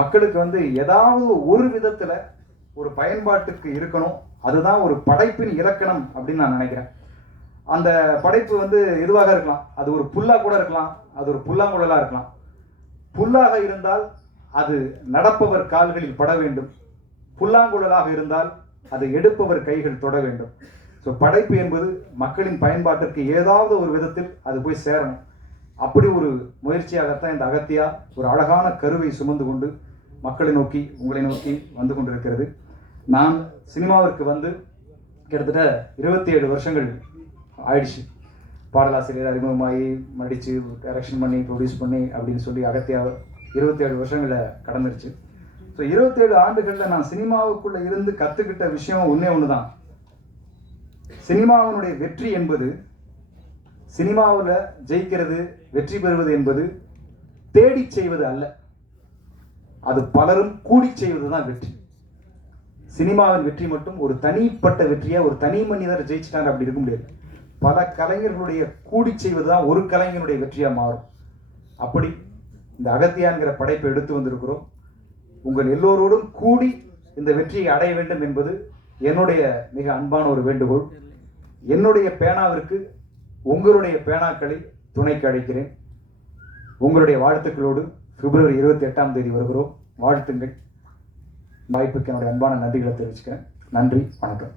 மக்களுக்கு வந்து ஏதாவது ஒரு விதத்துல ஒரு பயன்பாட்டுக்கு இருக்கணும். அதுதான் ஒரு படைப்பின் இலக்கணம் அப்படின்னு நான் நினைக்கிறேன். அந்த படைப்பு வந்து எதுவாக இருக்கலாம்? அது ஒரு புல்லா கூட இருக்கலாம். அது ஒரு புல்லாங்குழலா இருக்கலாம். புல்லாக இருந்தால் அது நடப்பவர் கால்களில் பட வேண்டும். புல்லாங்குழலாக இருந்தால் அது எடுப்பவர் கைகள் தொட வேண்டும். ஸோ படைப்பு என்பது மக்களின் பயன்பாட்டிற்கு ஏதாவது ஒரு விதத்தில் அது போய் சேரணும். அப்படி ஒரு முயற்சியாகத்தான் இந்த அகத்தியா ஒரு அழகான கருவை சுமந்து கொண்டு மக்களை நோக்கி உங்களை நோக்கி வந்து கொண்டிருக்கிறது. நான் சினிமாவிற்கு வந்து கிட்டத்தட்ட இருபத்தி ஏழு வருஷங்கள் ஆயிடுச்சு. பாடலாசிரியர் அறிமுகமாகி நடித்து டைரக்ஷன் பண்ணி ப்ரொடியூஸ் பண்ணி அப்படின்னு சொல்லி அகத்தியா இருபத்தி ஏழு வருஷங்களை கடந்துருச்சு. ஸோ இருபத்தேழு ஆண்டுகளில் நான் சினிமாவுக்குள்ளே இருந்து கற்றுக்கிட்ட விஷயம் ஒன்றே ஒன்று தான் சினிமாவினுடைய வெற்றி என்பது சினிமாவில் ஜெயிக்கிறது வெற்றி பெறுவது என்பது தேடி செய்வது அல்ல. அது பலரும் கூடி செய்வது தான் வெற்றி. சினிமாவின் வெற்றி மட்டும் ஒரு தனிப்பட்ட வெற்றியாக ஒரு தனி மனிதர் ஜெயிச்சிட்டாங்க அப்படி இருக்க முடியாது. பல கலைஞர்களுடைய கூடி செய்வது தான் ஒரு கலைஞனுடைய வெற்றியாக மாறும். அப்படி இந்த அகத்தியான்கிற படைப்பை எடுத்து வந்திருக்கிறோம். உங்கள் எல்லோரோடும் கூடி இந்த வெற்றியை அடைய வேண்டும் என்பது என்னுடைய மிக அன்பான ஒரு வேண்டுகோள். என்னுடைய பேனாவிற்கு உங்களுடைய பேனாக்களை துணைக்கு அழைக்கிறேன். உங்களுடைய வாழ்த்துக்களோடு பிப்ரவரி இருபத்தி எட்டாம் தேதி வருகிறோம். வாழ்த்துங்கள். வாய்ப்புக்கு என்னுடைய அன்பான நன்றிகளை தெரிவிச்சுக்கிறேன். நன்றி. வணக்கம்.